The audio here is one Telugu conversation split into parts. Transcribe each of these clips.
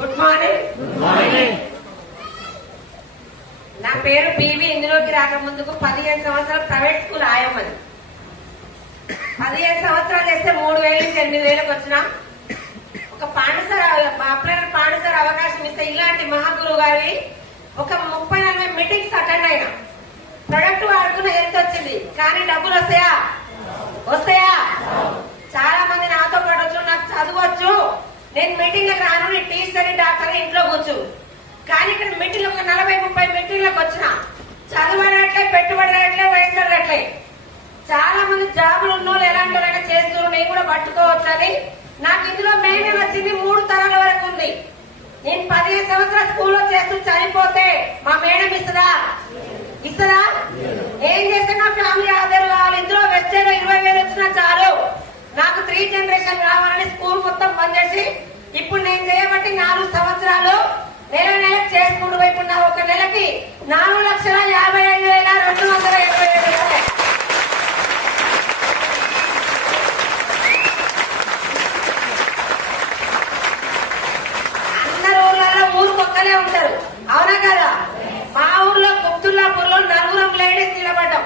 Good morning. నా పేరు పివి. ఇందులోకి రాకముందుకు 15 సంవత్సరాలు ప్రైవేట్ స్కూల్ ఆయమ్మది. 15 సంవత్సరాలు చేస్తే 3,000 నుంచి 8,000 వచ్చిన ఒక పాండుసార్ అవకాశం ఇస్తే ఇలాంటి మహాగురువు గారి ఒక 30-40 మీటింగ్స్ అటెండ్ అయినా. ప్రొడక్ట్ వాడుకున్న హెల్త్ వచ్చింది, కానీ డబ్బులు వస్తాయా? చాలా మంది నాతో పాటు వచ్చు, నాకు చదవచ్చు, నేను మీటింగ్లకు రాను, నేను టీచర్ డాక్టర్ ఇంట్లో కూర్చు. కానీ ఇక్కడ మీటింగ్ ఒక 40-30 మీటింగ్లకు వచ్చిన చదువడట్లే, పెట్టుబడట్లే, వయసు అడగట్లే. చాలా మంది జాబులు ఉన్నోళ్ళు ఎలాంటి వాళ్ళైనా చేస్తున్నారు, నేను కూడా పట్టుకోవచ్చు అని. నాకు ఇందులో మెయిన్ వచ్చింది 3 తరాల వరకు ఉంది. నేను 15 సంవత్సరాల స్కూల్లో చేస్తూ చనిపోతే మా మేడం ఇస్తుందా? ఏం చేస్తే నా ఫ్యామిలీ ఆధార్ కావాలి. ఇందులో వెస్టేజ్ 20,000 వచ్చినా చాలు, నాకు 3 జనరేషన్ కావాలని స్కూల్ మొత్తం బంద్ చేసి ఇప్పుడు నేను చేయబట్టి 4 సంవత్సరాలు నెలకు చేసుకుంటూ ఇప్పుడు నా ఒక నెలకి 4,55,227. అందరు ఊర్లలో ఊరుకొక్కలే ఉంటారు, అవునా కదా? మా ఊర్లో గుప్తుల్లాపూర్లో 4 లేడీస్ నిలబడ్డాం.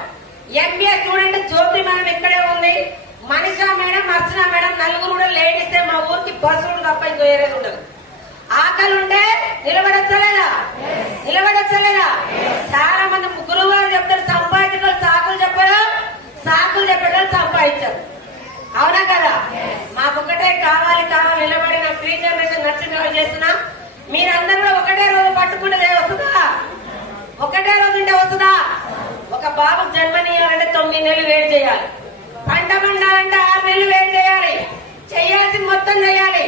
ఎంబీఏ స్టూడెంట్ జ్యోతి మేడం ఇక్కడే ఉంది, మనిషా మేడం, అర్చనా మేడం, 4 కూడా లేడీసే. మా ఊరికి బస్సులు తప్ప ఇంకో ఏరేది ఉండదు. ఆకలి ఉంటే నిలబడచ్చలేదా? చాలా మంది గురువు గారు చెప్తారు, సంపాదించడం సాకులు చెప్పారు, సాకులు చెప్పడం సంపాదించారు, అవునా కదా? మాకొక్కటే కావాలి నిలబడి నాకు 3 జనరేషన్ నచ్చిన చేస్తున్నా. మీరందరూ కూడా ఒకటే రోజు పట్టుకుంటే వస్తుందా? ఒకటే రోజు ఉంటే వస్తుందా? ఒక బాబుకు జన్మనియాలంటే 9 నెలలు వెయిట్ చేయాలి, పంట పండాలంటే 6 నెలలు వెయిట్ చేయాలి, చేయాల్సింది మొత్తం చేయాలి,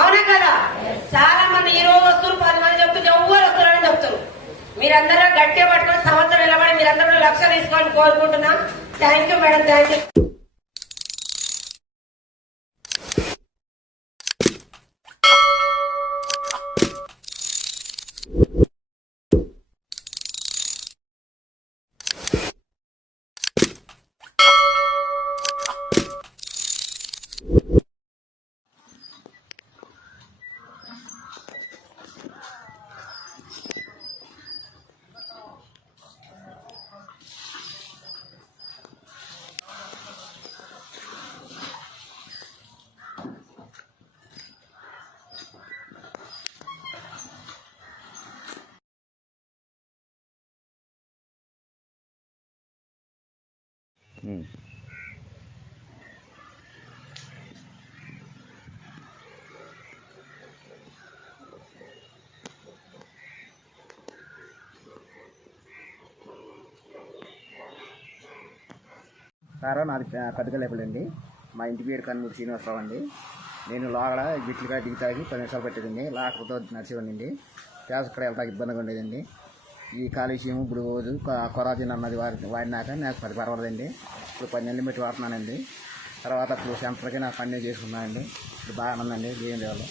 అవునా కదా? చాలా మంది ఈ రోజు వస్తారు, 10 మంది చెప్తుంటే ఎవ్వరు వస్తున్నారని చెప్తారు. మీరందరూ గట్టిగా పట్టుకుని సంవత్సరం నిలబడి మీరందరూ లక్ష్యం తీసుకోవాలని కోరుకుంటున్నా. Thank you madam, thank you. సారా నాది పెద్దగలేపలండి. మా ఇంటి పేరు కన్నూరు శ్రీనివాసరావు అండి. నేను లోగడ గిట్లుగా దిగుతాకి 10 నిమిషాలు పెట్టేదండి. లాకపోతే నడిచేవాడిని. ప్యాస్ ఇక్కడ వెళ్తాకి ఇబ్బందిగా ఉండేదండి. ఈ కాలుష్యం ఇప్పుడు కొరాజిన్ అన్నది వాడినాక నాకు 10 పర్వాలేదండి. ఇప్పుడు 10 నెలలు పెట్టి వాడుతున్నానండి. తర్వాత ఇప్పుడు సెంటర్కి నాకు పని చేసుకున్నానండి. ఇప్పుడు బాగా ఉందండి, ఏం లేవాలి.